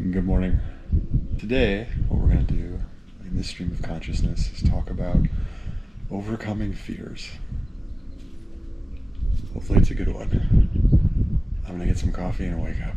Good morning. Today, what we're going to do in this stream of consciousness is talk about overcoming fears. Hopefully it's a good one. I'm going to get some coffee and wake up.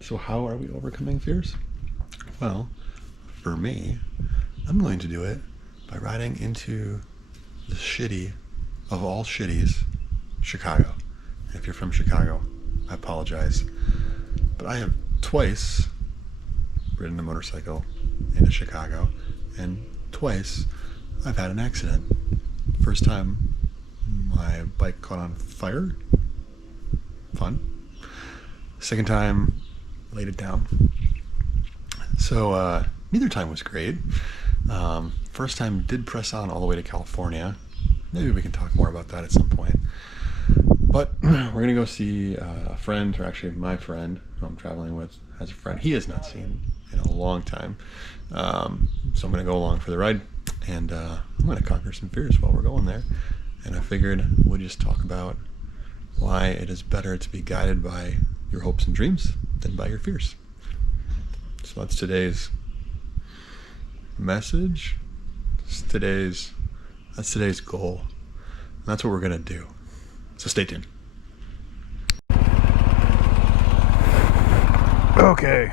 So how are we overcoming fears? Well, for me, I'm going to do it by riding into the shitty of all shitties, Chicago. If you're from Chicago, I apologize. But I have twice ridden a motorcycle into Chicago, and twice I've had an accident. First time, my bike caught on fire. Fun. Second time, laid it down. So neither time was great. First time did press on all the way to California. Maybe we can talk more about that at some point. But we're going to go see a friend, or actually my friend, who I'm traveling with, has a friend he has not seen in a long time. So I'm going to go along for the ride, and I'm going to conquer some fears while we're going there. And I figured we'll just talk about why it is better to be guided by your hopes and dreams than by your fears. So that's today's message. That's today's goal. And that's what we're going to do. So stay tuned. Okay.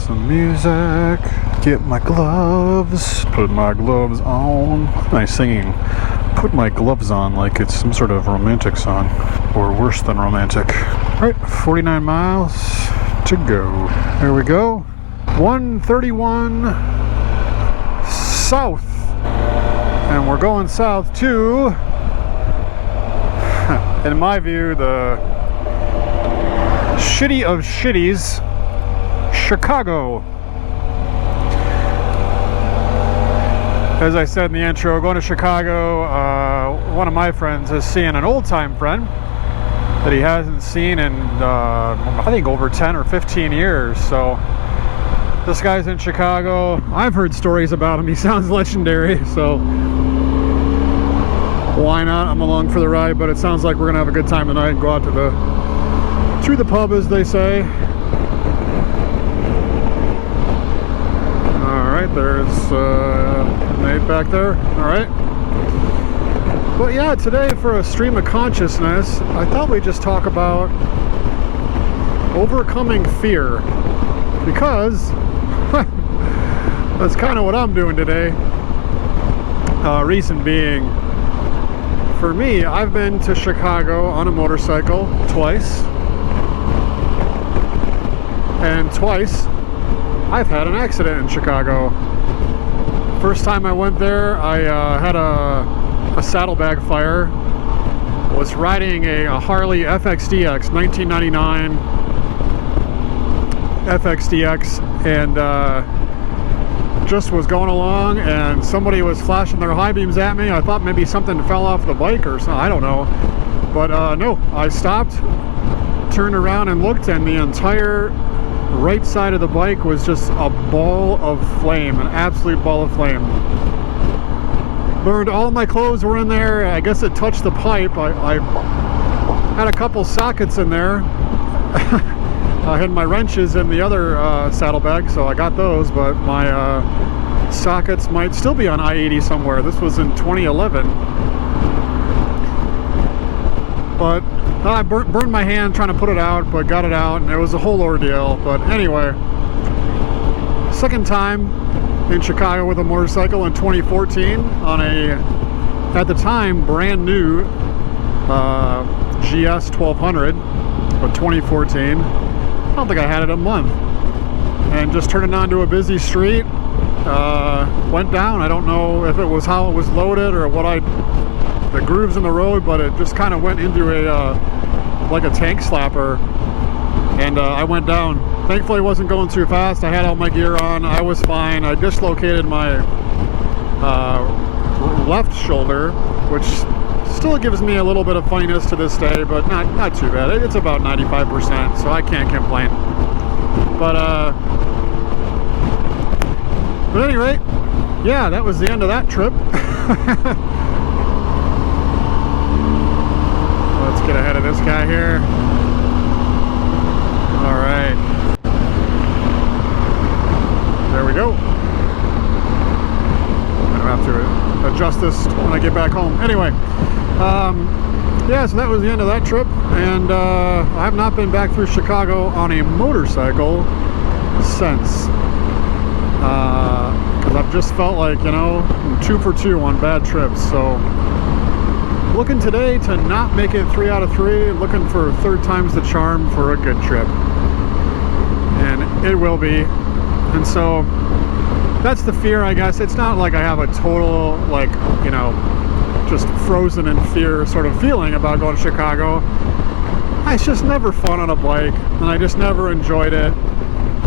Some music. Get my gloves. Put my gloves on. Nice singing. Put my gloves on like it's some sort of romantic song, or worse than romantic. All right, 49 miles to go. There we go. 131 south, and we're going south to, in my view, the shitty of shitties, Chicago. As I said in the intro, going to Chicago, one of my friends is seeing an old-time friend that he hasn't seen in, I think, over 10 or 15 years. So this guy's in Chicago. I've heard stories about him. He sounds legendary, so why not? I'm along for the ride, but it sounds like we're going to have a good time tonight and go out to through the pub, as they say. All right, there's Nate back there. All right. But yeah, today for a stream of consciousness, I thought we'd just talk about overcoming fear, because that's kind of what I'm doing today. Reason being, for me, I've been to Chicago on a motorcycle twice, and twice I've had an accident in Chicago. First time I went there, I had a saddlebag fire. Was riding a Harley FXDX, 1999 FXDX, and just was going along, and somebody was flashing their high beams at me. I thought maybe something fell off the bike or something, I don't know. But no, I stopped, turned around and looked, and the entire right side of the bike was just a ball of flame, an absolute ball of flame. Burned. All my clothes were in there. I guess it touched the pipe. I had a couple sockets in there. I had my wrenches in the other saddlebag, so I got those, but my sockets might still be on I-80 somewhere. This was in 2011. But I burned my hand trying to put it out, but got it out, and it was a whole ordeal. But anyway, second time in Chicago with a motorcycle in 2014 on a, at the time, brand new GS 1200, but 2014. I don't think I had it a month. And just turning onto a busy street, went down. I don't know if it was how it was loaded or what the grooves in the road, but it just kind of went into a like a tank slapper, and I went down. Thankfully, I wasn't going too fast. I had all my gear on. I was fine. I dislocated my left shoulder, which Still gives me a little bit of funniness to this day, but not too bad. It's about 95%, so I can't complain. But at any rate, yeah, that was the end of that trip. Let's get ahead of this guy here. All right. There we go. I'm gonna have to adjust this when I get back home. Anyway, yeah, so that was the end of that trip, and I have not been back through Chicago on a motorcycle since. Because I've just felt like, you know, I'm 2 for 2 on bad trips. So looking today to not make it 3 out of 3, looking for 3rd time's the charm for a good trip. And it will be. And so that's the fear, I guess. It's not like I have a total, like, you know, just frozen in fear sort of feeling about going to Chicago. It's just never fun on a bike, and I just never enjoyed it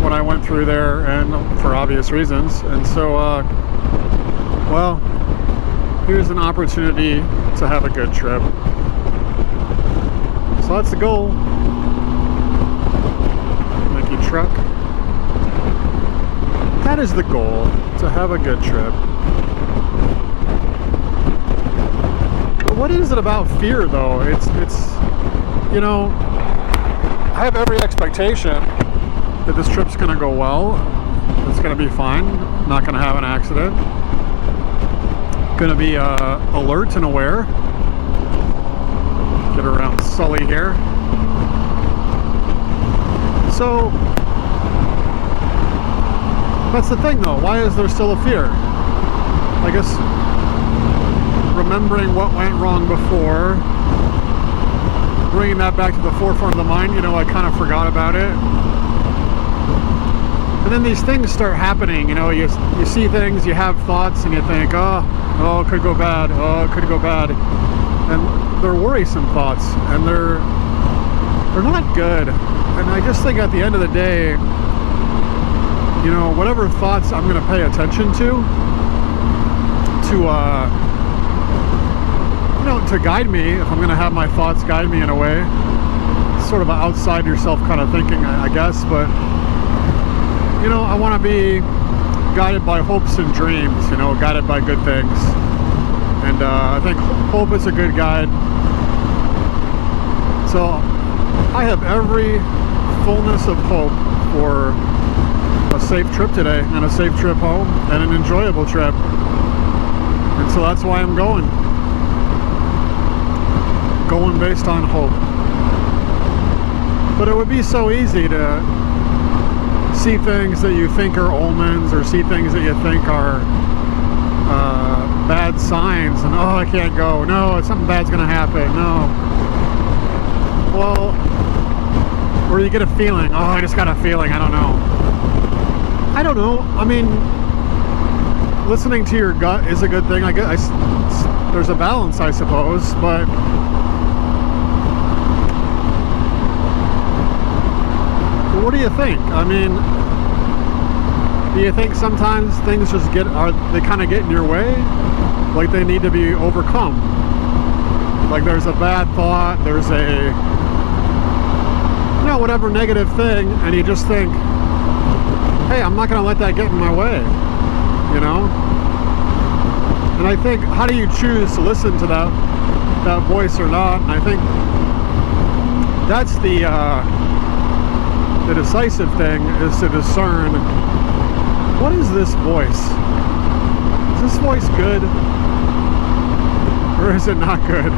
when I went through there, and for obvious reasons. And so, well, here's an opportunity to have a good trip. So that's the goal. Thank you, truck. That is the goal, to have a good trip. But what is it about fear, though? It's you know, I have every expectation that this trip's gonna go well. It's gonna be fine. Not gonna have an accident. Gonna be alert and aware. Get around Sully here. So that's the thing, though. Why is there still a fear? I guess remembering what went wrong before, bringing that back to the forefront of the mind. You know, I kind of forgot about it. And then these things start happening, you know, you see things, you have thoughts, and you think, oh, it could go bad, oh, it could go bad. And they're worrisome thoughts, and they're not good. And I just think at the end of the day, you know, whatever thoughts I'm going to pay attention to you know, to guide me, if I'm going to have my thoughts guide me in a way, sort of outside yourself kind of thinking, I guess, but you know, I want to be guided by hopes and dreams, you know, guided by good things. And I think hope is a good guide. So I have every fullness of hope for a safe trip today, and a safe trip home, and an enjoyable trip. And so that's why I'm going based on hope. But it would be so easy to see things that you think are omens, or see things that you think are bad signs, and oh, I can't go, no, something bad's gonna happen, no. Well, or you get a feeling, oh, I just got a feeling, I don't know. I mean, listening to your gut is a good thing. I guess there's a balance, I suppose, but what do you think? I mean, do you think sometimes things just they kind of get in your way? Like they need to be overcome? Like there's a bad thought, there's a, you know, whatever negative thing, and you just think, hey, I'm not going to let that get in my way, you know? And I think, how do you choose to listen to that voice or not? And I think that's the decisive thing, is to discern, what is this voice? Is this voice good? Or is it not good?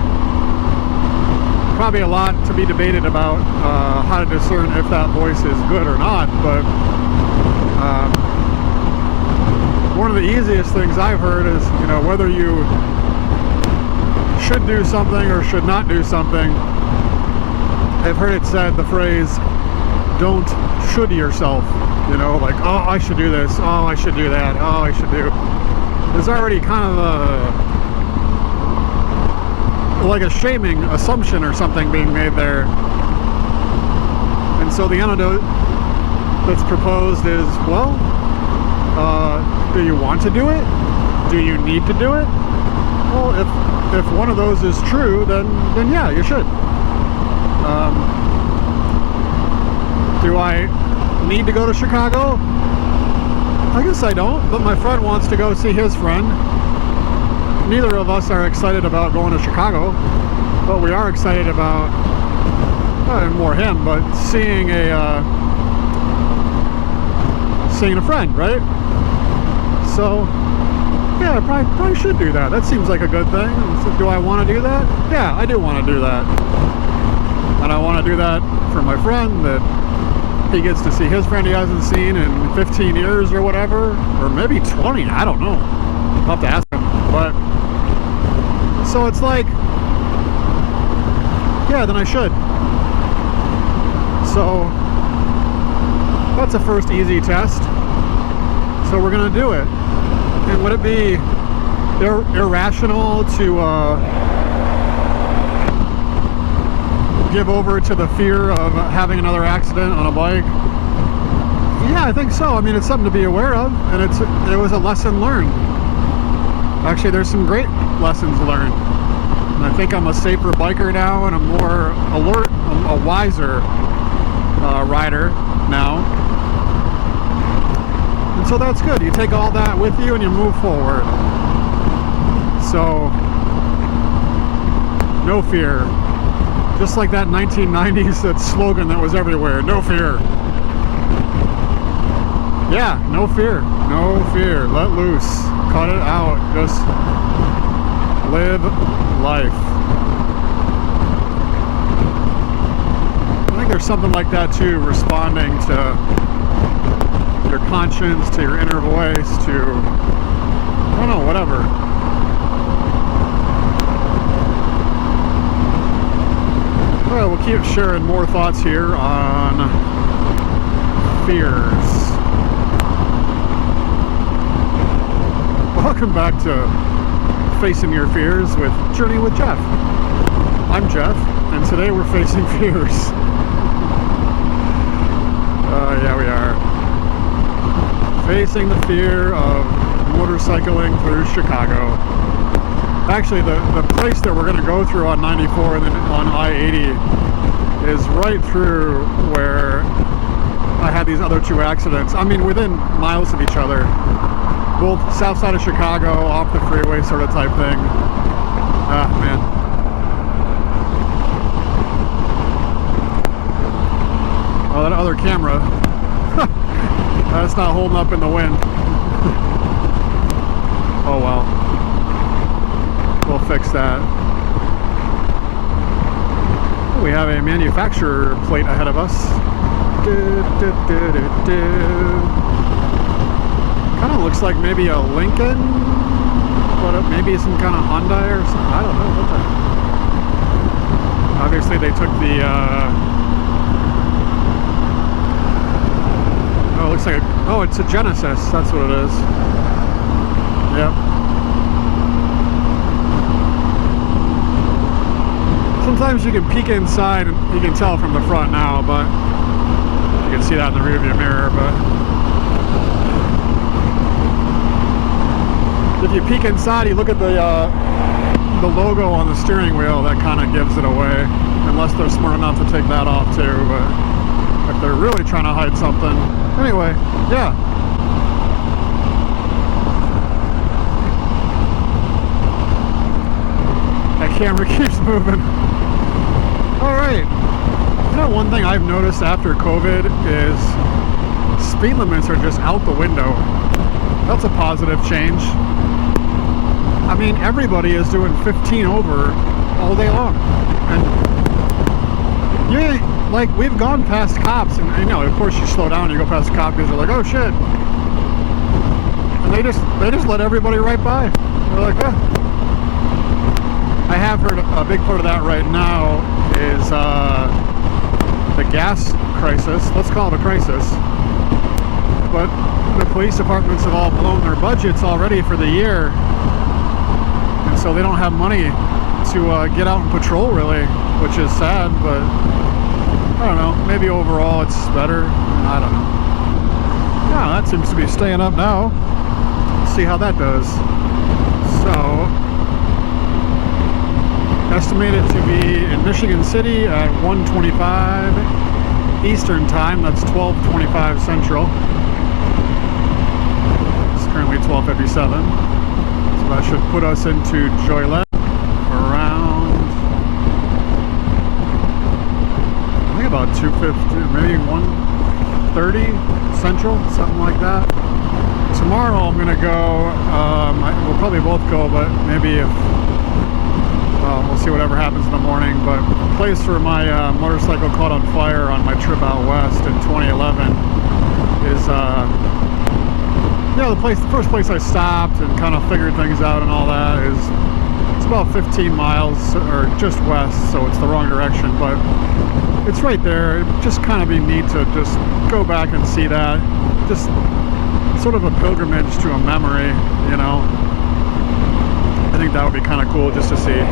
Probably a lot to be debated about how to discern if that voice is good or not, but one of the easiest things I've heard is, you know, whether you should do something or should not do something. I've heard it said, the phrase, don't should yourself, you know, like, oh, I should do this, oh, I should do that, oh, I should do. There's already kind of like a shaming assumption or something being made there. And so the antidote that's proposed is, well, do you want to do it? Do you need to do it? Well, if one of those is true, then yeah, you should. Do I need to go to Chicago? I guess I don't, but my friend wants to go see his friend. Neither of us are excited about going to Chicago, but we are excited about, more him, but seeing a friend, right? So, yeah, I probably should do that. That seems like a good thing. So do I want to do that? Yeah, I do want to do that. And I want to do that for my friend, that he gets to see his friend he hasn't seen in 15 years or whatever, or maybe 20, I don't know. I'll have to ask him. But, so it's like, yeah, then I should. So, that's a first easy test. So we're gonna do it. And would it be irrational to give over to the fear of having another accident on a bike? Yeah, I think so. I mean, it's something to be aware of, and it was a lesson learned. Actually, there's some great lessons learned. And I think I'm a safer biker now, and I'm more alert, I'm a wiser rider now. And so that's good. You take all that with you and you move forward. So, no fear. Just like that 1990s that slogan that was everywhere, no fear. Yeah, no fear. No fear. Let loose. Cut it out. Just live life. I think there's something like that too, responding to your conscience, to your inner voice, to, I don't know, whatever. Well, we'll keep sharing more thoughts here on fears. Welcome back to Facing Your Fears with Journey with Jeff. I'm Jeff, and today we're facing fears. Yeah, we are. Facing the fear of motorcycling through Chicago. Actually, the place that we're going to go through on 94 and then on I-80 is right through where I had these other two accidents. I mean, within miles of each other. Both south side of Chicago, off the freeway sort of type thing. Ah, man. Oh, that other camera. That's not holding up in the wind. Oh well. We'll fix that. We have a manufacturer plate ahead of us. Kind of looks like maybe a Lincoln, but maybe some kind of Hyundai or something. I don't know what that. Obviously they took the oh, it looks like oh, it's a Genesis. That's what it is. Yep. Sometimes you can peek inside and you can tell from the front now, but you can see that in the rearview mirror. But if you peek inside, you look at the logo on the steering wheel, that kind of gives it away. Unless they're smart enough to take that off too, but if they're really trying to hide something. Anyway, yeah. That camera keeps moving. Alright. You know, one thing I've noticed after COVID is speed limits are just out the window. That's a positive change. I mean, everybody is doing 15 over all day long. And you, like, we've gone past cops, and you know, of course you slow down, you go past the cop because they're like, oh shit. And they just let everybody right by. They're like, eh. I have heard a big part of that right now is the gas crisis. Let's call it a crisis. But the police departments have all blown their budgets already for the year. And so they don't have money to get out and patrol, really, which is sad, but I don't know. Maybe overall it's better. I don't know. Yeah, that seems to be staying up now. Let's see how that does. So, estimated to be in Michigan City at 1:25 Eastern Time. That's 12:25 Central. It's currently 12:57. So that should put us into Joliet around, I think about 2:50, maybe 1:30 Central, something like that. Tomorrow I'm gonna go, we'll probably both go, but maybe if, we'll see whatever happens in the morning. But the place where my motorcycle caught on fire on my trip out west in 2011 is, the first place I stopped and kind of figured things out and all that is, it's about 15 miles or just west, so it's the wrong direction, but it's right there. It'd just kind of be neat to just go back and see that. Just sort of a pilgrimage to a memory, you know. I think that would be kind of cool just to see.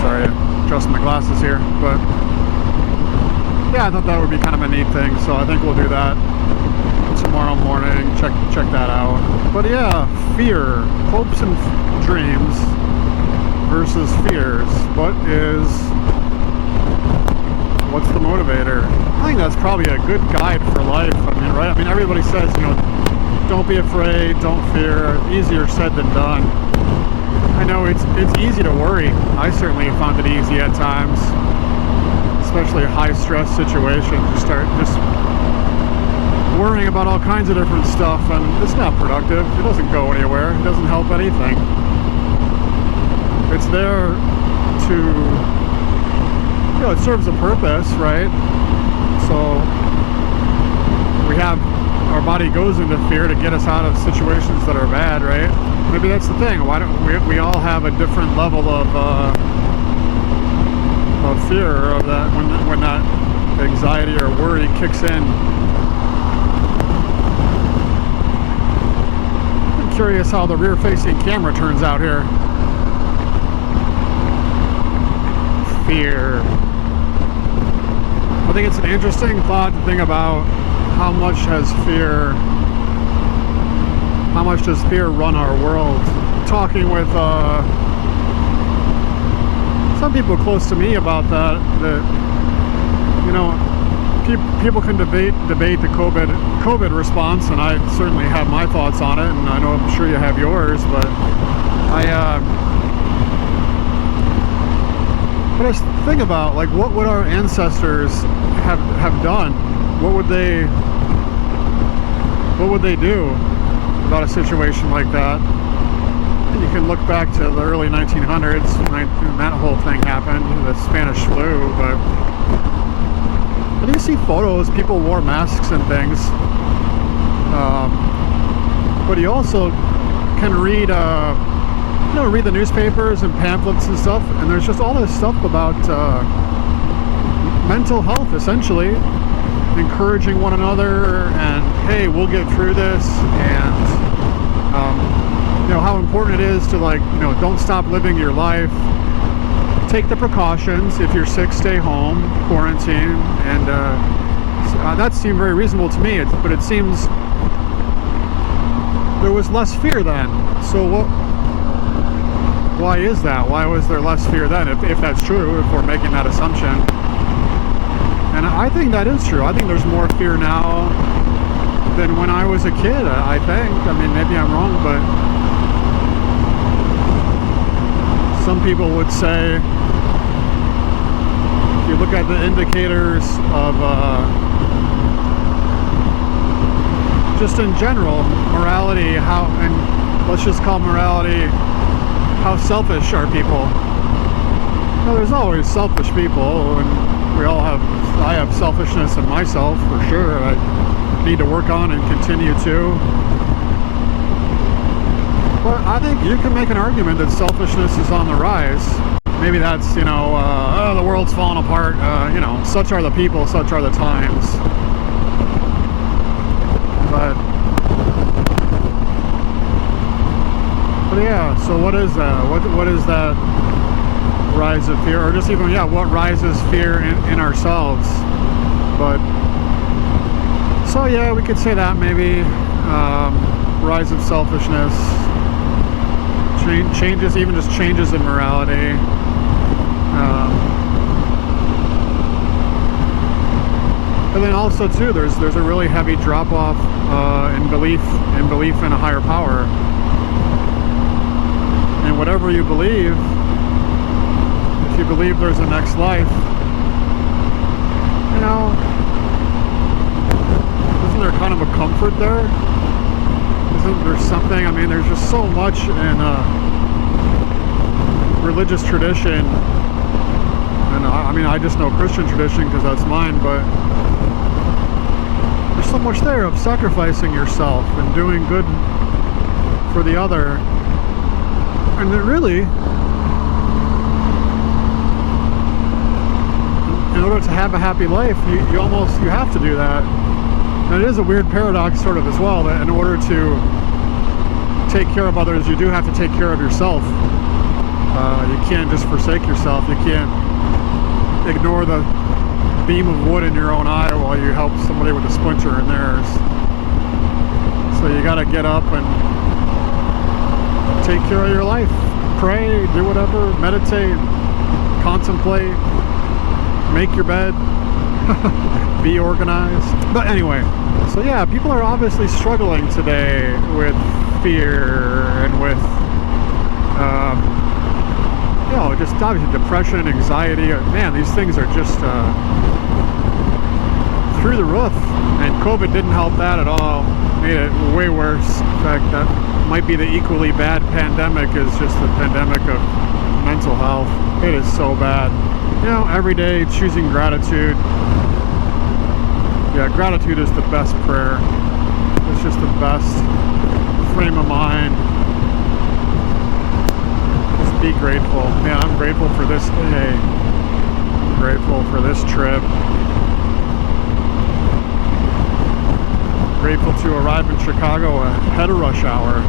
Sorry, adjusting my glasses here, but yeah, I thought that would be kind of a neat thing. So I think we'll do that tomorrow morning. Check that out. But yeah, fear, hopes and dreams versus fears. What's the motivator? I think that's probably a good guide for life. I mean, right? I mean, everybody says, you know, don't be afraid, don't fear. Easier said than done. I know it's easy to worry. I certainly found it easy at times, especially high stress situations. You start just worrying about all kinds of different stuff, and it's not productive. It doesn't go anywhere. It doesn't help anything. It's there to, you know, it serves a purpose, right? So our body goes into fear to get us out of situations that are bad, right? Maybe that's the thing. Why don't we all have a different level of fear of that when that anxiety or worry kicks in. I'm curious how the rear-facing camera turns out here. Fear. I think it's an interesting thought to think about how much does fear run our world. Talking with some people close to me about that you know, people can debate the COVID response, and I certainly have my thoughts on it, and I'm sure you have yours, but I just think about, like, what would our ancestors have done? What would they do about a situation like that? And you can look back to the early 1900s when that whole thing happened, the Spanish flu, but you see photos, people wore masks and things, but you also can read read the newspapers and pamphlets and stuff, and there's just all this stuff about mental health, essentially, encouraging one another, and hey, we'll get through this, and how important it is to, like, don't stop living your life, take the precautions. If you're sick, stay home, quarantine, and that seemed very reasonable to me. But it seems there was less fear then. So why is that? Why was there less fear then, if that's true, if we're making that assumption? And I think that is true. I think there's more fear now than when I was a kid, I think. I mean, maybe I'm wrong, but some people would say, if you look at the indicators of just in general, morality, and let's just call morality, how selfish are people? Well, there's always selfish people, and I have selfishness in myself, for sure. I need to work on and continue to. But I think you can make an argument that selfishness is on the rise. Maybe that's, oh, the world's falling apart, such are the people, such are the times. But yeah, so what is that? What is that rise of fear? Or just even, what rises fear in ourselves? But, so yeah, we could say that maybe, rise of selfishness to changes, even just changes in morality. And then also too, there's a really heavy drop off in belief in a higher power. And whatever you believe, if you believe there's a next life, you know, isn't there kind of a comfort there? Isn't there something? I mean, there's just so much in religious tradition, and I mean, I just know Christian tradition because that's mine, but there's so much there of sacrificing yourself and doing good for the other, and it really, in order to have a happy life, you have to do that. And it is a weird paradox sort of as well, that in order to take care of others, you do have to take care of yourself. You can't just forsake yourself. You can't ignore the beam of wood in your own eye while you help somebody with a splinter in theirs. So you gotta get up and take care of your life. Pray, do whatever, meditate, contemplate, make your bed, be organized. But anyway, so yeah, people are obviously struggling today with fear and with you know, just obviously depression, anxiety. Man, these things are just through the roof, and COVID didn't help that at all. Made it way worse. In fact, that might be the equally bad pandemic as just the pandemic of mental health. It is so bad. You know, every day choosing gratitude. Yeah, gratitude is the best prayer. It's just the best frame of mind. Just be grateful. Man, I'm grateful for this day. I'm grateful for this trip. Grateful to arrive in Chicago ahead of rush hour.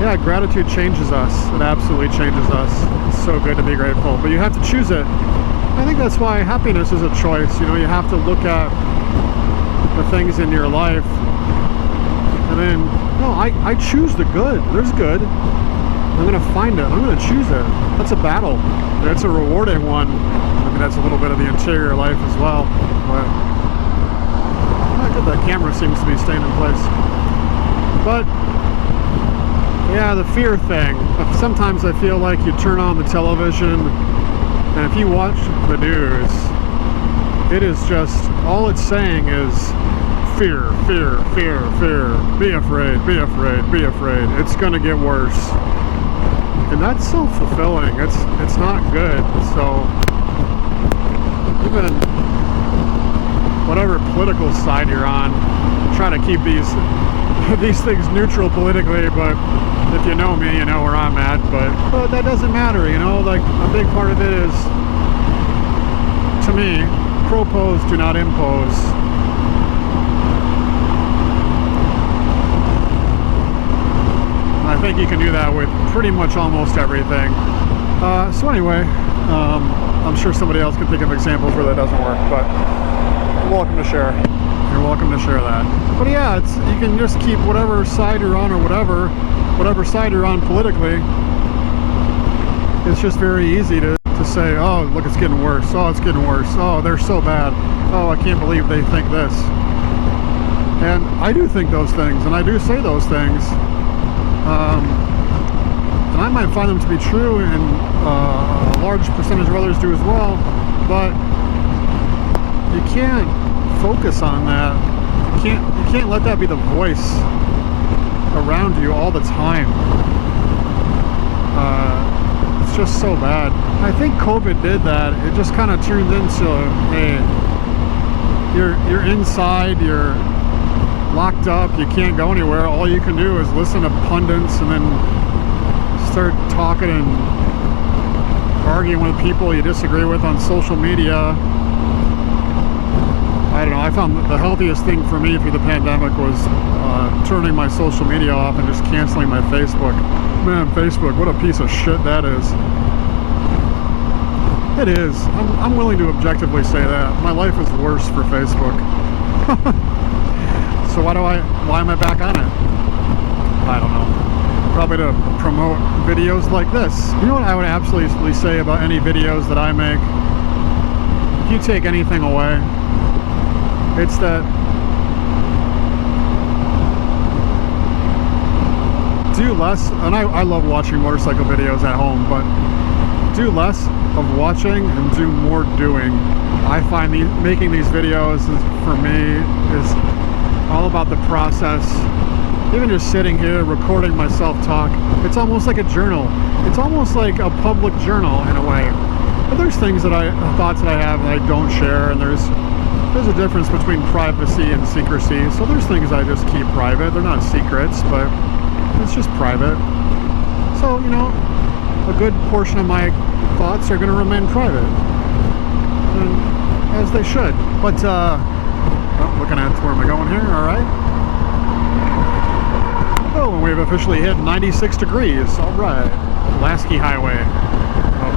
Yeah, gratitude changes us. It absolutely changes us. It's so good to be grateful, but you have to choose it. I think that's why happiness is a choice. You know, you have to look at the things in your life, and then, no, I choose the good. There's good. I'm gonna find it. I'm gonna choose it. That's a battle. It's a rewarding one. I mean, that's a little bit of the interior life as well. But the camera seems to be staying in place. But yeah, the fear thing. Sometimes I feel like you turn on the television, and if you watch the news, it is just, all it's saying is fear, fear, fear, fear. Be afraid, be afraid, be afraid. It's gonna get worse. And that's self-fulfilling. It's not good. So even whatever political side you're on, try to keep these things neutral politically, but if you know me, you know where I'm at. But that doesn't matter, you know. Like, a big part of it is, to me, propose, do not impose. I think you can do that with pretty much almost everything. So anyway, I'm sure somebody else can think of examples where that doesn't work, but you're welcome to share. You're welcome to share that. But yeah, you can just keep whatever side you're on, or whatever side you're on politically. It's just very easy to say, oh, look, it's getting worse. Oh, it's getting worse. Oh, they're so bad. Oh, I can't believe they think this. And I do think those things, and I do say those things. And I might find them to be true, and a large percentage of others do as well, but you can't focus on that. You can't let that be the voice around you all the time. It's just so bad. I think COVID did that. It just kind of turned into, hey, you're inside, you're locked up, you can't go anywhere. All you can do is listen to pundits and then start talking and arguing with people you disagree with on social media. I don't know, I found the healthiest thing for me through the pandemic was turning my social media off and just canceling my Facebook. Man, Facebook, what a piece of shit that is. It is. I'm willing to objectively say that. My life is worse for Facebook. So why am I back on it? I don't know. Probably to promote videos like this. You know what I would absolutely say about any videos that I make? If you take anything away, it's that do less, and I love watching motorcycle videos at home, but do less of watching and do more doing. I find making these videos for me is all about the process. Even just sitting here recording myself talk, it's almost like a journal. It's almost like a public journal in a way. But there's things that thoughts that I have that I don't share, and there's a difference between privacy and secrecy. So there's things I just keep private. They're not secrets, but it's just private. So, you know, a good portion of my thoughts are going to remain private, and as they should. But oh, looking at where am I going here? All right. Oh, and we've officially hit 96 degrees. All right, Lasky Highway. Oh,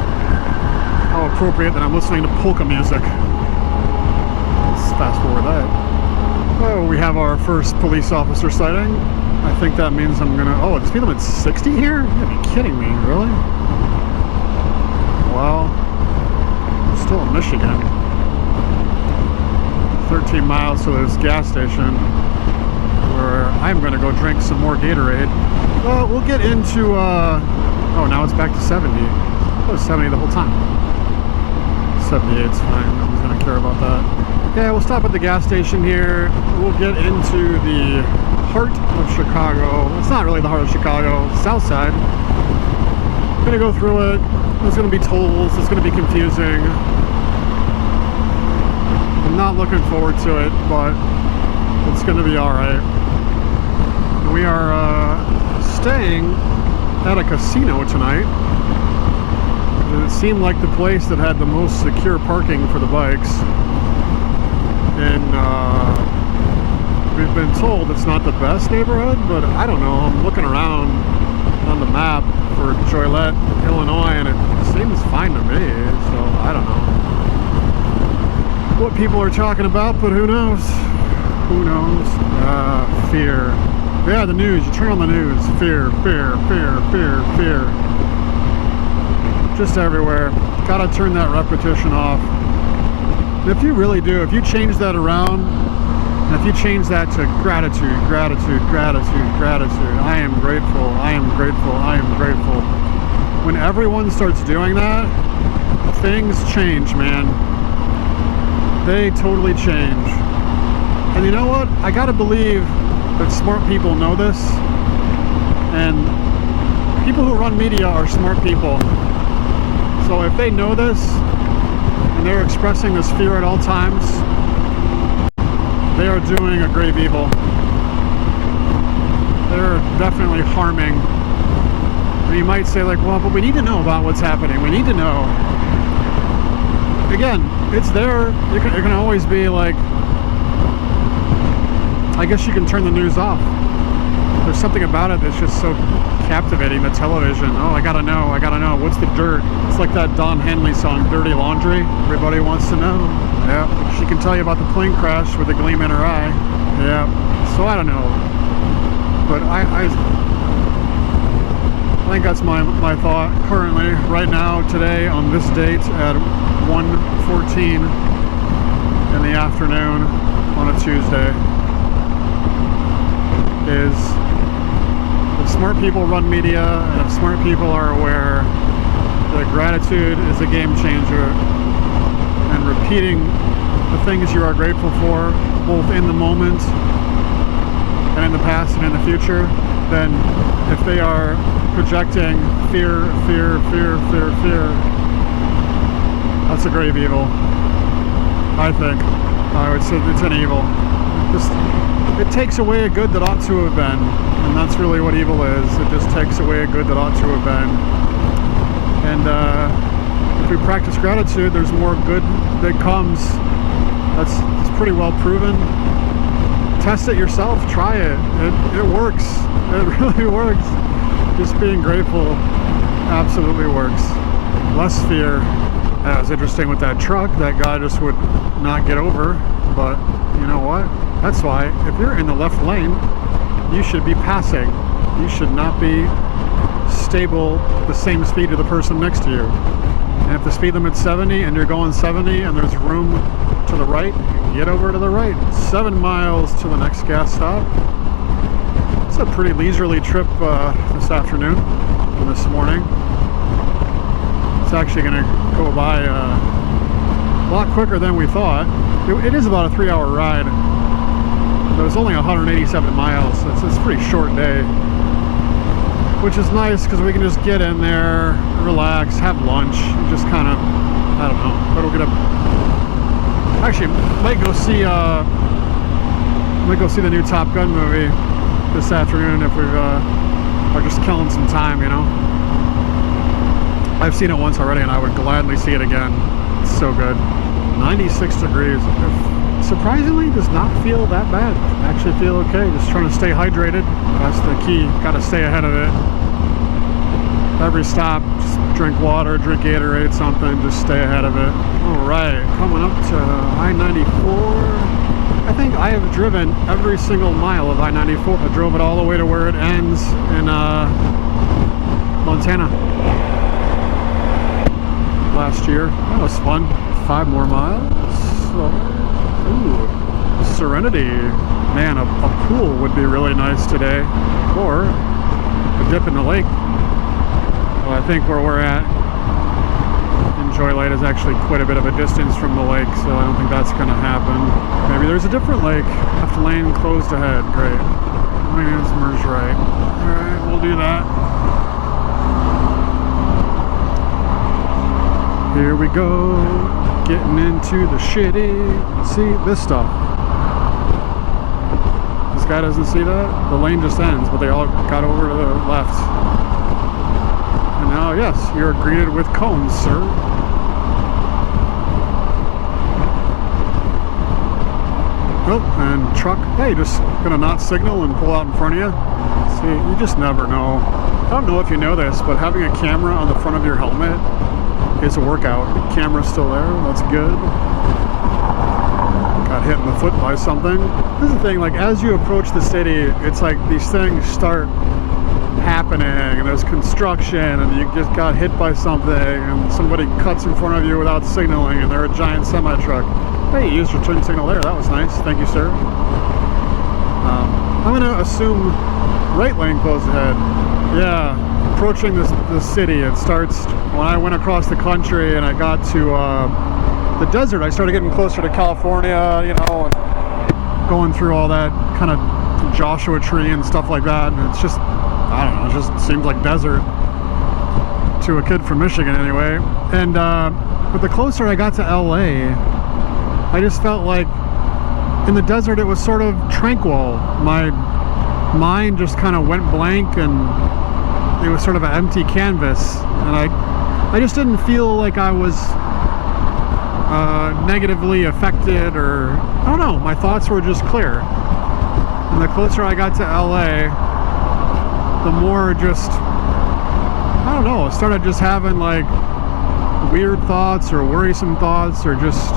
how appropriate that I'm listening to polka music. Let's fast forward that. Oh, we have our first police officer sighting. I think that means I'm gonna. Oh, the speed limit's 60 here? You gotta be kidding me, really? Well, I'm still in Michigan. 13 miles to this gas station where I'm gonna go drink some more Gatorade. Well, we'll get into, oh, now it's back to 70. It was 70 the whole time. 78's fine, nobody's gonna care about that. Yeah, we'll stop at the gas station here. We'll get into the heart of Chicago. It's not really the heart of Chicago, south side. I'm gonna go through it. There's gonna be tolls, it's gonna be confusing. I'm not looking forward to it, but it's gonna be alright. We are staying at a casino tonight. It seemed like the place that had the most secure parking for the bikes. And we've been told it's not the best neighborhood, but I don't know. I'm looking around on the map for Joliet, Illinois, and it seems fine to me, so I don't know what people are talking about, but who knows? Who knows? Fear. Yeah, the news. You turn on the news. Fear, fear, fear, fear, fear. Just everywhere. Gotta turn that repetition off. If you really do, if you change that around, and if you change that to gratitude, gratitude, gratitude, gratitude, I am grateful, I am grateful, I am grateful. When everyone starts doing that, things change, man. They totally change. And you know what? I gotta believe that smart people know this, and people who run media are smart people. So if they know this, and they're expressing this fear at all times, they are doing a grave evil. They're definitely harming. And you might say like, well, but we need to know about what's happening. We need to know. Again, it's there. It can always be like, I guess you can turn the news off. There's something about it that's just so captivating, the television. Oh, I gotta know, what's the dirt? It's like that Don Henley song, Dirty Laundry. Everybody wants to know. Yeah, she can tell you about the plane crash with a gleam in her eye. Yeah, so I don't know. But I think that's my thought currently, right now, today, on this date at 1:14 in the afternoon on a Tuesday, is if smart people run media, and if smart people are aware that gratitude is a game changer, and repeating the things you are grateful for, both in the moment and in the past and in the future, then if they are projecting fear, fear, fear, fear, fear, that's a grave evil. I think. I would say it's an evil. It takes away a good that ought to have been, and that's really what evil is. It just takes away a good that ought to have been. And if we practice gratitude, there's more good that comes. That's pretty well proven. Test it yourself. Try it. It works. It really works. Just being grateful absolutely works. Less fear. It was interesting with that truck. That guy just would not get over, but you know what? That's why if you're in the left lane, you should be passing. You should not be stable the same speed to the person next to you. And if the speed limit's 70 and you're going 70 and there's room to the right, get over to the right. 7 miles to the next gas stop. It's a pretty leisurely trip this afternoon and this morning. It's actually going to go by a lot quicker than we thought. It is about a 3-hour ride. But it's only 187 miles. So it's a pretty short day, which is nice because we can just get in there, relax, have lunch, and just kind of, I don't know. But we'll get a. Actually, might go see the new Top Gun movie this afternoon if we are just killing some time, you know. I've seen it once already, and I would gladly see it again. It's so good. 96 degrees. Surprisingly, does not feel that bad. I actually feel okay. Just trying to stay hydrated. That's the key. Got to stay ahead of it. Every stop, just drink water, drink Gatorade, something. Just stay ahead of it. All right, coming up to I-94. I think I have driven every single mile of I-94. I drove it all the way to where it ends in Montana last year. That was fun. 5 more miles. Ooh, Serenity. Man, a pool would be really nice today. Or a dip in the lake. Well, I think where we're at in Joylite is actually quite a bit of a distance from the lake, so I don't think that's going to happen. Maybe there's a different lake. Left lane closed ahead. Great. Lanes merge right. Alright, we'll do that. Here we go. Getting into the shitty. See this stuff. This guy doesn't see that. The lane just ends, but they all got over to the left. And now, yes, you're greeted with cones, sir. Oh, and truck. Hey, just gonna not signal and pull out in front of you. See, you just never know. I don't know if you know this, but having a camera on the front of your helmet is a workout. The camera's still there. That's good. Got hit in the foot by something. This is the thing, like, as you approach the city, it's like these things start happening, and there's construction, and you just got hit by something, and somebody cuts in front of you without signaling, and they're a giant semi-truck. Hey, you used your turn signal there. That was nice. Thank you, sir. I'm gonna assume right lane closed ahead. Yeah, approaching the city. It starts when I went across the country and I got to the desert. I started getting closer to California, you know, and going through all that kind of Joshua Tree and stuff like that. And it's just, I don't know, it just seems like desert to a kid from Michigan anyway. And but the closer I got to LA, I just felt like in the desert it was sort of tranquil. My mind just kind of went blank, and it was sort of an empty canvas, and I just didn't feel like I was negatively affected, or I don't know, my thoughts were just clear. And the closer I got to LA, the more just, I don't know, I started just having like weird thoughts or worrisome thoughts, or just,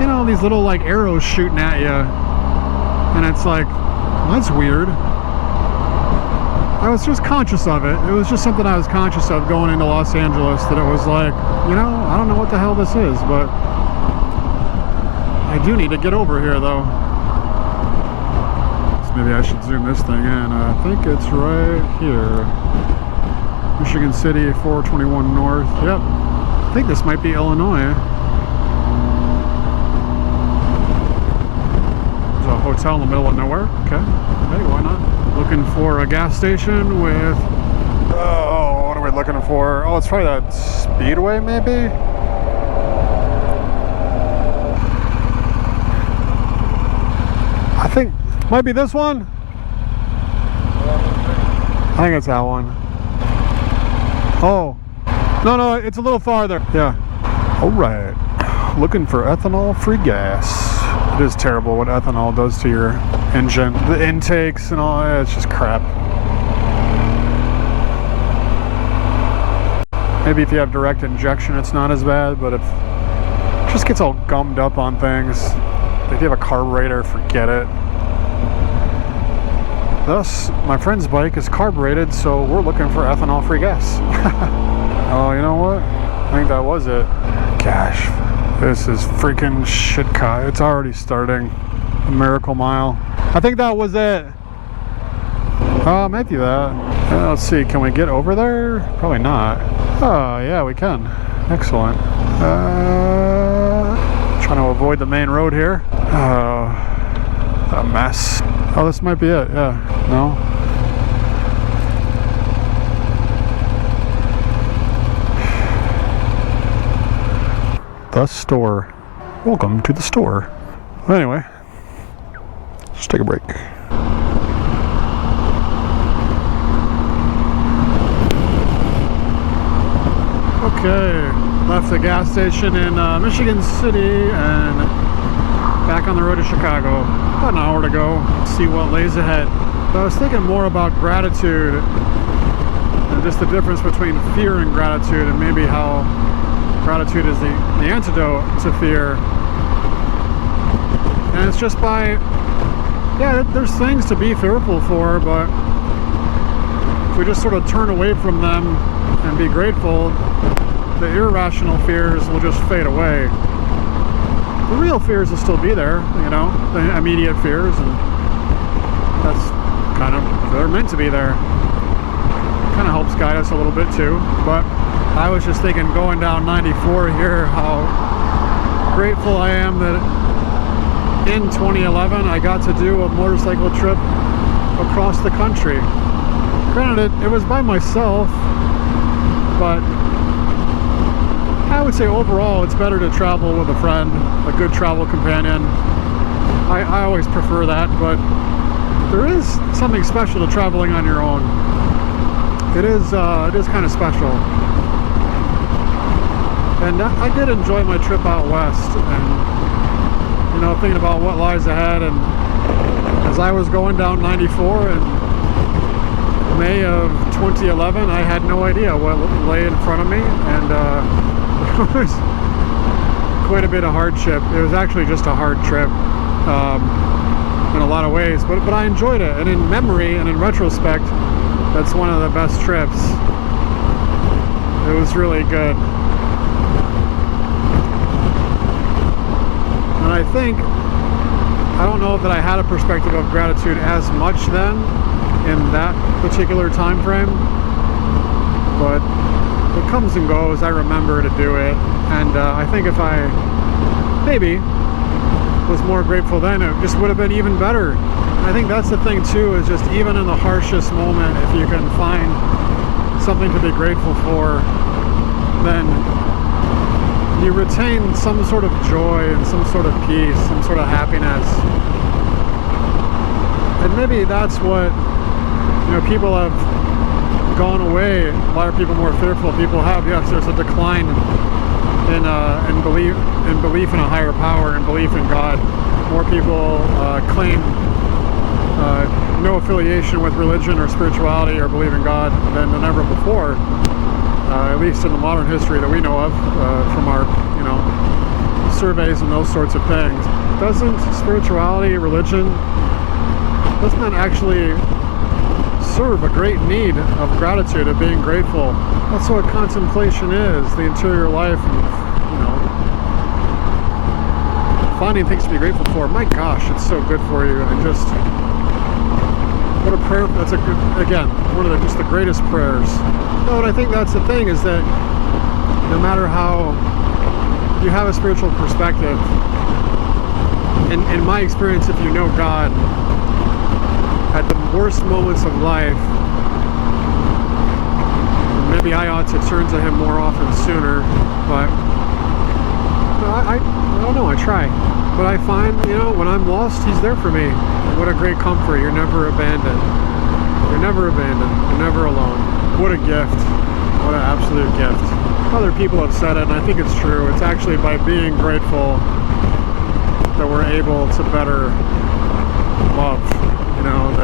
you know, these little like arrows shooting at you, and it's like, well, that's weird. I was just conscious of it. It was just something I was conscious of going into Los Angeles, that it was like, you know, I don't know what the hell this is, but I do need to get over here though. So maybe I should zoom this thing in. I think it's right here. Michigan City, 421 North. Yep. I think this might be Illinois. There's a hotel in the middle of nowhere. Okay. Hey, why not? Looking for a gas station with, oh, what are we looking for? Oh, it's probably that Speedway, maybe? I think, might be this one? I think it's that one. Oh, no, it's a little farther. Yeah. All right. Looking for ethanol-free gas. It is terrible what ethanol does to your engine. The intakes and all that, it's just crap. Maybe if you have direct injection, it's not as bad, but if it just gets all gummed up on things. If you have a carburetor, forget it. Thus, my friend's bike is carbureted, so we're looking for ethanol-free gas. Oh, you know what? I think that was it. Gosh, this is freaking shit. It's already starting. A Miracle Mile. I think that was it. Maybe that. Let's see, can we get over there? Probably not. Oh, yeah, we can. Excellent. Trying to avoid the main road here. A mess. Oh, this might be it. Yeah. No? The store. Welcome to the store. Anyway, let's take a break. Okay, left the gas station in Michigan City and back on the road to Chicago. About an hour to go. See what lays ahead. But I was thinking more about gratitude and just the difference between fear and gratitude, and maybe how gratitude is the antidote to fear. And it's just by, yeah, there's things to be fearful for, but if we just sort of turn away from them and be grateful, the irrational fears will just fade away. The real fears will still be there, you know, the immediate fears, and that's kind of, they're meant to be there. Kind of helps guide us a little bit too. But I was just thinking, going down 94 here, how grateful I am that in 2011 I got to do a motorcycle trip across the country. Granted, it was by myself, but I would say overall it's better to travel with a friend, a good travel companion. I always prefer that, but there is something special to traveling on your own. It is kind of special. And I did enjoy my trip out west, and you know, thinking about what lies ahead. And as I was going down 94 in May of 2011, I had no idea what lay in front of me, and it was quite a bit of hardship. It was actually just a hard trip in a lot of ways, but I enjoyed it. And in memory and in retrospect, that's one of the best trips. It was really good. And I think, I don't know that I had a perspective of gratitude as much then in that particular time frame, but it comes and goes. I remember to do it, and I think if I maybe was more grateful then, it just would have been even better. I think that's the thing too, is just even in the harshest moment, if you can find something to be grateful for, then you retain some sort of joy and some sort of peace, some sort of happiness. And maybe that's what, you know, people have gone away. Why are people more fearful? People have, yes, there's a decline in belief in a higher power and belief in God. More people claim no affiliation with religion or spirituality or believe in God than ever before, at least in the modern history that we know of, from our, you know, surveys and those sorts of things. Doesn't spirituality, religion, doesn't that actually serve a great need of gratitude, of being grateful? That's what contemplation is, the interior life, and, you know, finding things to be grateful for. My gosh, it's so good for you. And just, what a prayer. That's a good, again, one of just the greatest prayers. No, and I think that's the thing, is that no matter how you have a spiritual perspective, in my experience, if you know God, at the worst moments of life, maybe I ought to turn to Him more often sooner, but I don't know, I try. But I find, you know, when I'm lost, He's there for me. What a great comfort. You're never abandoned. You're never abandoned. You're never alone. What a gift. What an absolute gift. Other people have said it, and I think it's true. It's actually by being grateful that we're able to better love, you know,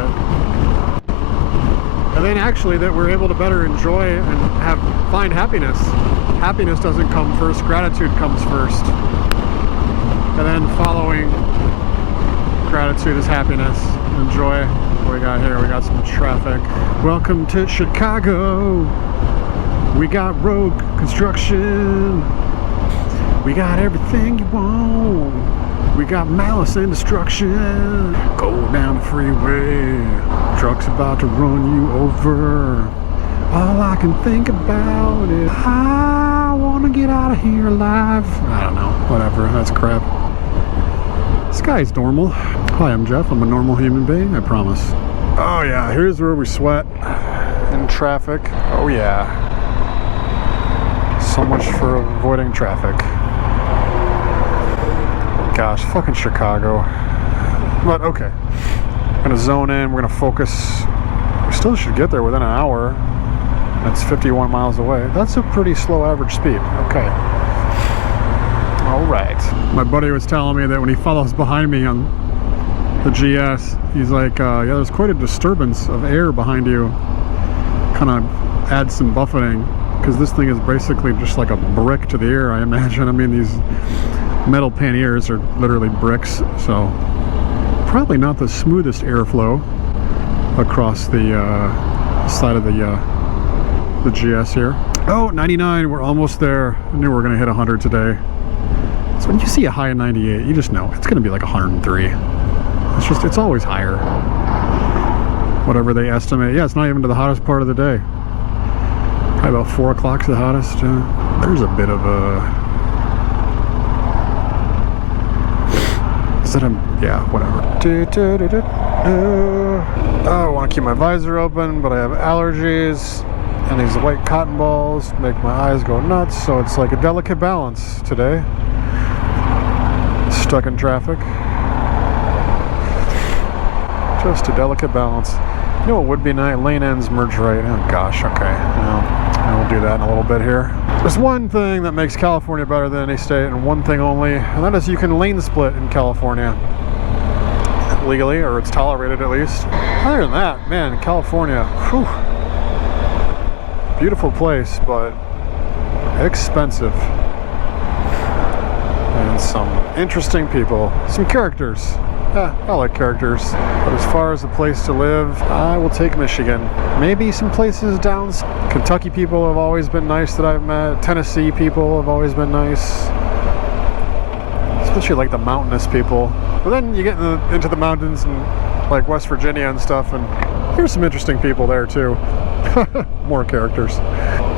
and then actually that we're able to better enjoy and find happiness. Happiness doesn't come first, gratitude comes first. And then following Gratitude is happiness and joy. What we got here? We got some traffic. Welcome to Chicago. We got road construction. We got everything you want. We got malice and destruction. Go down the freeway. Truck's about to run you over. All I can think about is I want to get out of here alive. I don't know. Whatever. That's crap. This guy's normal. Hi, I'm Jeff. I'm a normal human being, I promise. Oh yeah, here's where we sweat in traffic. Oh yeah. So much for avoiding traffic. Gosh, fucking Chicago. But okay. We're gonna zone in, we're gonna focus. We still should get there within an hour. That's 51 miles away. That's a pretty slow average speed. Okay. All right. My buddy was telling me that when he follows behind me on the GS, he's like, yeah, there's quite a disturbance of air behind you. Kind of adds some buffeting, because this thing is basically just like a brick to the air, I imagine. I mean, these metal panniers are literally bricks, so probably not the smoothest airflow across the side of the GS here. Oh, 99, we're almost there. I knew we were gonna hit 100 today. So when you see a high of 98, you just know it's gonna be like 103. It's always higher. Whatever they estimate. Yeah, it's not even to the hottest part of the day. Probably about 4 o'clock's the hottest. There's a bit of a... Is that a... Yeah, whatever. Oh, I want to keep my visor open, but I have allergies. And these white cotton balls make my eyes go nuts, so it's like a delicate balance today. Stuck in traffic. Just a delicate balance. You know what would be nice? Lane ends merge right. Oh gosh, okay. Well, we'll do that in a little bit here. There's one thing that makes California better than any state, and one thing only, and that is you can lane split in California. Legally, or it's tolerated at least. Other than that, man, California, whew. Beautiful place, but expensive. And some interesting people. Some characters. Yeah, I like characters. But as far as a place to live, I will take Michigan. Maybe some places down. Kentucky people have always been nice that I've met. Tennessee people have always been nice. Especially like the mountainous people. But then you get into the mountains and like West Virginia and stuff, and there's some interesting people there too. More characters.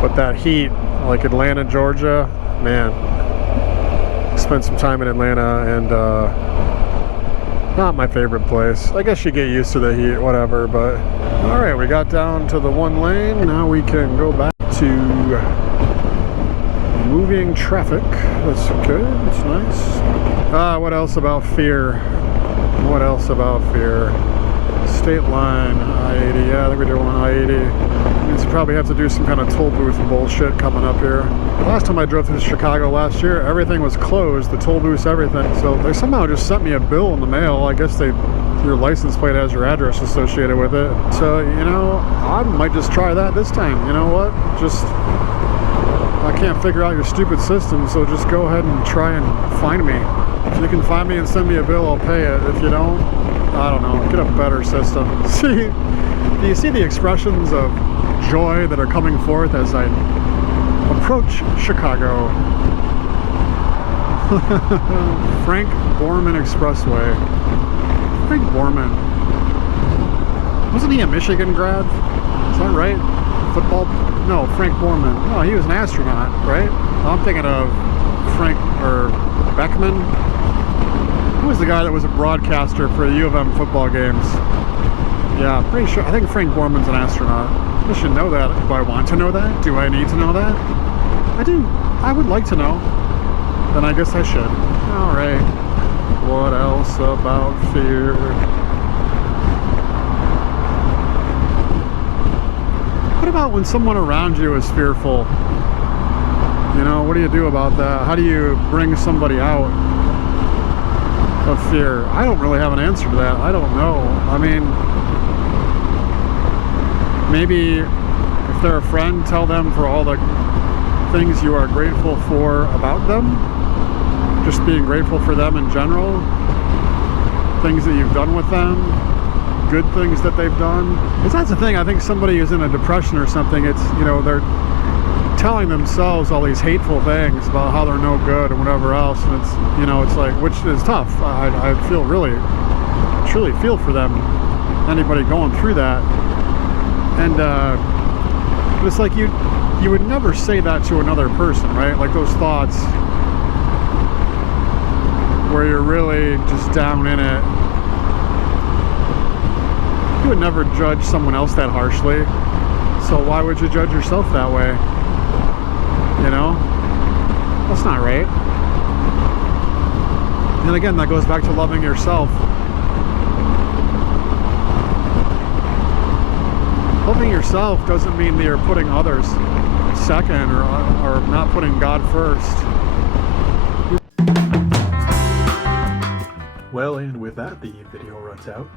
But that heat, like Atlanta, Georgia, man. Spent some time in Atlanta, and not my favorite place. I guess you get used to the heat, whatever, but all right, we got down to the one lane. Now we can go back to moving traffic. That's good, that's nice. What else about fear? What else about fear? State line, I-80, yeah, I think we're doing I-80. Means you probably have to do some kind of toll booth bullshit coming up here. Last time I drove through Chicago last year, everything was closed, the toll booths, everything. So they somehow just sent me a bill in the mail. I guess your license plate has your address associated with it. So, you know, I might just try that this time. You know what? I can't figure out your stupid system, so just go ahead and try and find me. If you can find me and send me a bill, I'll pay it. If you don't, I don't know, get a better system. See, do you see the expressions of joy that are coming forth as I approach Chicago? Frank Borman Expressway. Frank Borman. Wasn't he a Michigan grad? Is that right? Football? No, Frank Borman. No, he was an astronaut, right? I'm thinking of Frank, or Beckman. Who was the guy that was a broadcaster for the U of M football games? Yeah, pretty sure. I think Frank Borman's an astronaut. I should know that. Do I want to know that? Do I need to know that? I do. I would like to know. Then I guess I should. All right. What else about fear? What about when someone around you is fearful? You know, what do you do about that? How do you bring somebody out of fear? I don't really have an answer to that. I don't know. I mean, maybe if they're a friend, tell them for all the things you are grateful for about them. Just being grateful for them in general. things that you've done with them, good things that they've done. Because that's the thing, I think somebody who's in a depression or something, it's, you know, they're telling themselves all these hateful things about how they're no good and whatever else, and it's, you know, it's like, which is tough. I feel truly feel for them, anybody going through that. And but it's like you would never say that to another person, right? Like those thoughts where you're really just down in it. You would never judge someone else that harshly, so why would you judge yourself that way? You know? That's not right. And again, that goes back to loving yourself. Loving yourself doesn't mean that you're putting others second or not putting God first. Well, and with that, the video runs out.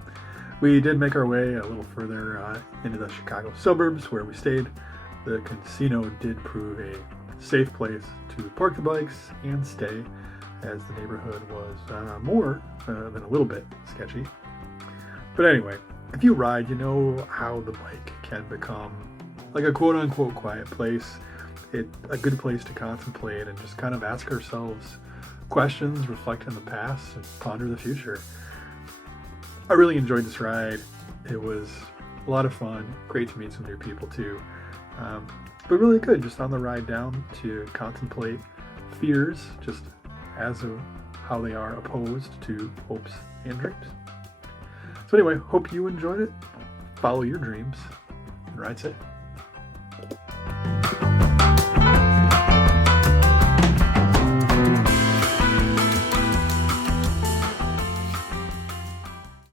We did make our way a little further into the Chicago suburbs where we stayed. The casino did prove a safe place to park the bikes and stay, as the neighborhood was more than a little bit sketchy. But anyway, if you ride, you know how the bike can become like a quote-unquote quiet place. It's a good place to contemplate and just kind of ask ourselves questions, reflect on the past, and ponder the future. I really enjoyed this ride. It was a lot of fun. Great to meet some new people too. But really good just on the ride down to contemplate fears just as of how they are opposed to hopes and dreams. So anyway, hope you enjoyed it. Follow your dreams and ride safe.